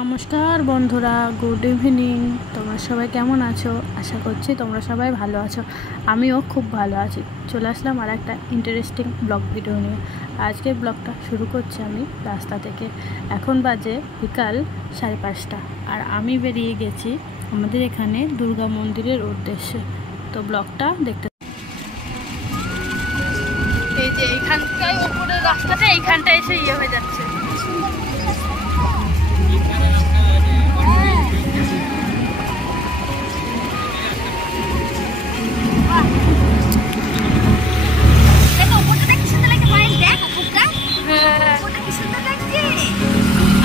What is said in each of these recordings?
নমস্কার বন্ধুরা, good evening. তোমরা সবাই কেমন আছো? আশা করছি তোমরা সবাই ভালো আছো। আমিও খুব ভালো আছি। চলে আসলাম আর একটা ইন্টারেস্টিং ব্লগ ভিডিও নিয়ে। আজকের ব্লগটা শুরু করছি আমি রাস্তা থেকে। এখন বাজে বিকাল 5:30 আর আমি বেরিয়ে গেছি আমাদের এখানে দুর্গা মন্দিরের উদ্দেশ্যে। তো ব্লগটা দেখতে, এই যে এইখানটায় উপরের রাস্তাটা এইখানটা এসে হয়ে যাচ্ছে।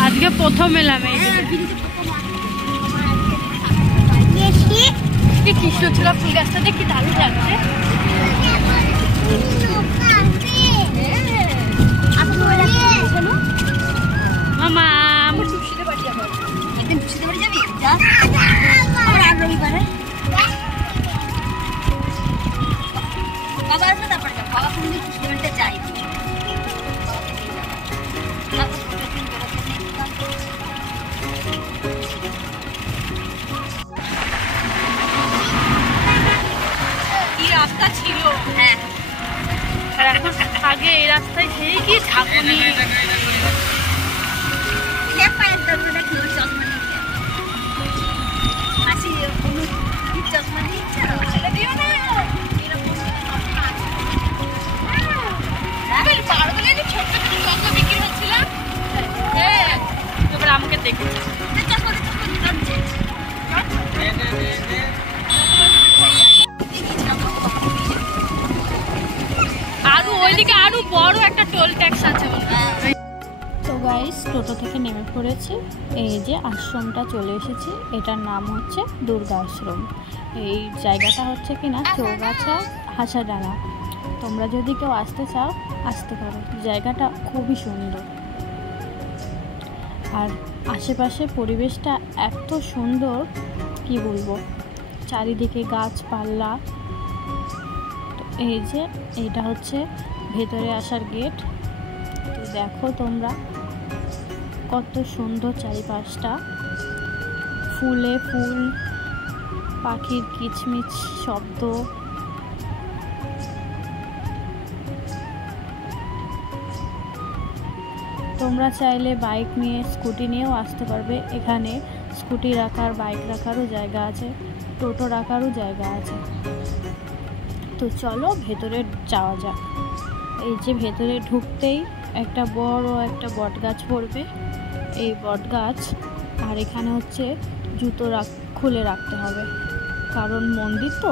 আজকে প্রথম এলাম এই কৃষ্ণচূড়া ফুল গাছটা দেখি দারুণ লাগছে। মামা আমার টুসিতে বাড়ি যাবো, একদিন টুসিতে বাড়ি যাবি? আর রবিবারে বাবা আসলে তারপরে যাবো। বাবা কোনদিন টুসিতে বাড়িতে যাই রাস্তা ছিল। হ্যাঁ, আর এখন আগে এই রাস্তায় সেই কি ঠাকুনি বিক্রি হচ্ছিল। এবার আমাকে দেখে আরো ওইদিকে আরো বড় একটা টোল ট্যাক্স আছে। তো গাইস, টোটো থেকে নেমে পড়েছি। এই যে আশ্রমটা চলে এসেছি। এটার নাম হচ্ছে দুর্গা আশ্রম। এই জায়গাটা হচ্ছে কিনা চৌগাছা হাসাডাঙ্গা। তোমরা যদি কেউ আসতে চাও আসতে পারো। জায়গাটা খুবই সুন্দর আর আশেপাশে পরিবেশটা এত সুন্দর কি বলবো, চারিদিকে গাছপালা। তো এই যে এইটা হচ্ছে ভেতরে আসার গেট। তো দেখো তোমরা কত সুন্দর চারিপাশটা, ফুলে ফুল, পাখির কিচমিচ শব্দ। তোমরা চাইলে বাইক নিয়ে স্কুটি নিয়েও আসতে পারবে। এখানে স্কুটি রাখার, বাইক রাখারও জায়গা আছে, টোটো রাখারও জায়গা আছে। তো চলো ভেতরে যাওয়া যাক। এই যে ভেতরে ঢুকতেই একটা বড় একটা বট গাছ পড়বে। এই বট গাছ, আর এখানে হচ্ছে জুতো খুলে রাখতে হবে, কারণ মন্দির তো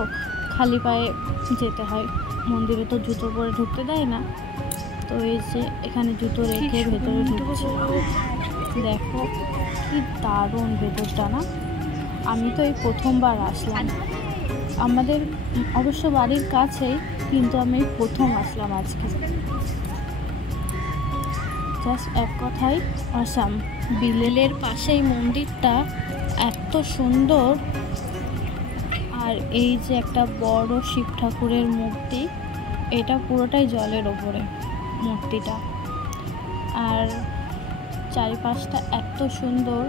খালি পায়ে যেতে হয়। মন্দিরে তো জুতো পরে ঢুকতে দেয় না। তো এই যে এখানে জুতো রেখে ভেতরে ঢুকছে। দেখো কি দারুণ ভেতরটা না। আমি তো এই প্রথমবার আসলাম। আমাদের অবশ্য বাড়ির কাছেই, কিন্তু আমি প্রথম আসলাম আজকে। জাস্ট এক কথাই অসাম। বিলের পাশেই মন্দিরটা এত সুন্দর। আর এই যে একটা বড় শিব ঠাকুরের মূর্তি, এটা পুরোটাই জলের ওপরে মূর্তিটা। আর চারিপাশটা এত সুন্দর,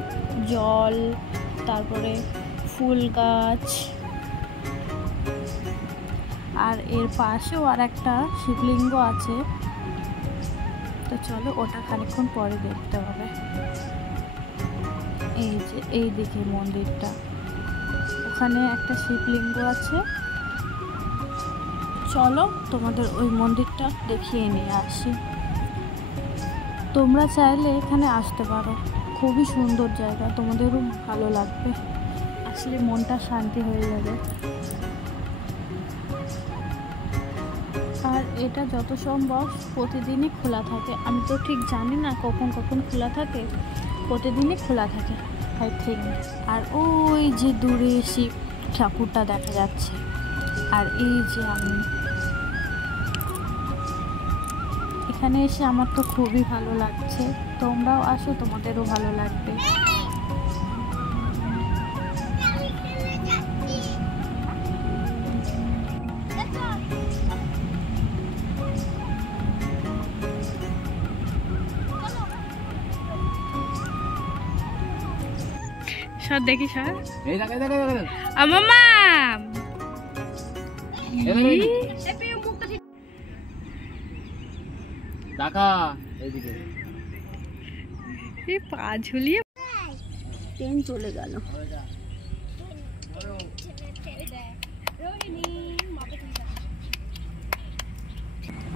জল, তারপরে ফুল গাছ, আর এর পাশেও আর একটা শিবলিঙ্গ আছে। তো চলো ওটা খানিকক্ষণ পরে দেখতে হবে। এই যে এই দিকে মন্দিরটা, ওখানে একটা শিবলিঙ্গ আছে। চলো তোমাদের ওই মন্দিরটা দেখিয়ে নিয়ে আসি। তোমরা চাইলে এখানে আসতে পারো, খুবই সুন্দর জায়গা, তোমাদেরও ভালো লাগবে। আসলে মনটা শান্তি হয়ে যাবে। আর এটা যত সম্ভব প্রতিদিনই খোলা থাকে। আমি তো ঠিক জানি না কখন কখন খোলা থাকে, প্রতিদিনই খোলা থাকে আই থিঙ্ক। আর ওই যে দূরে শিব ঠাকুরটা দেখা যাচ্ছে। আর এই যে আমি এখানে এসে আমার তো খুবই ভালো লাগছে। তোমরাও আসো, তোমাদেরও ভালো লাগবে। সর দেখি সর। এই দেখো দেখো দেখো মামা দেখা এইদিকে এই পা ঝুলিয়ে ট্রেন চলে গেল।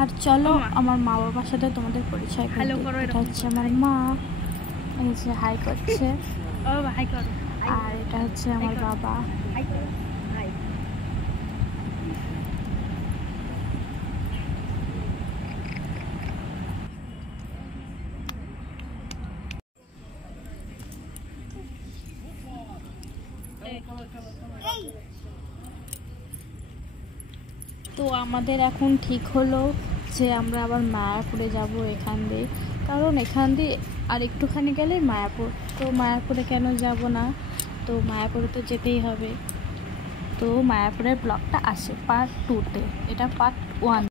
আর চলো আমার মা বাবার সাথে তোমাদের পরিচয় করে দিই। এটা হচ্ছে আমার মা, এই যে হাই করছে। আর এটা হচ্ছে আমার বাবা। তো আমাদের এখন ঠিক হলো যে আমরা আবার মায়াপুরে যাব এখান দিয়ে, কারণ এখান দিয়ে আর একটুখানি গেলেই মায়াপুর। তো মায়াপুরে কেন যাব না, তো মায়াপুরে তো যেতেই হবে। তো মায়াপুরের ব্লগটা আসে পার্ট 2-তে, এটা পার্ট 1।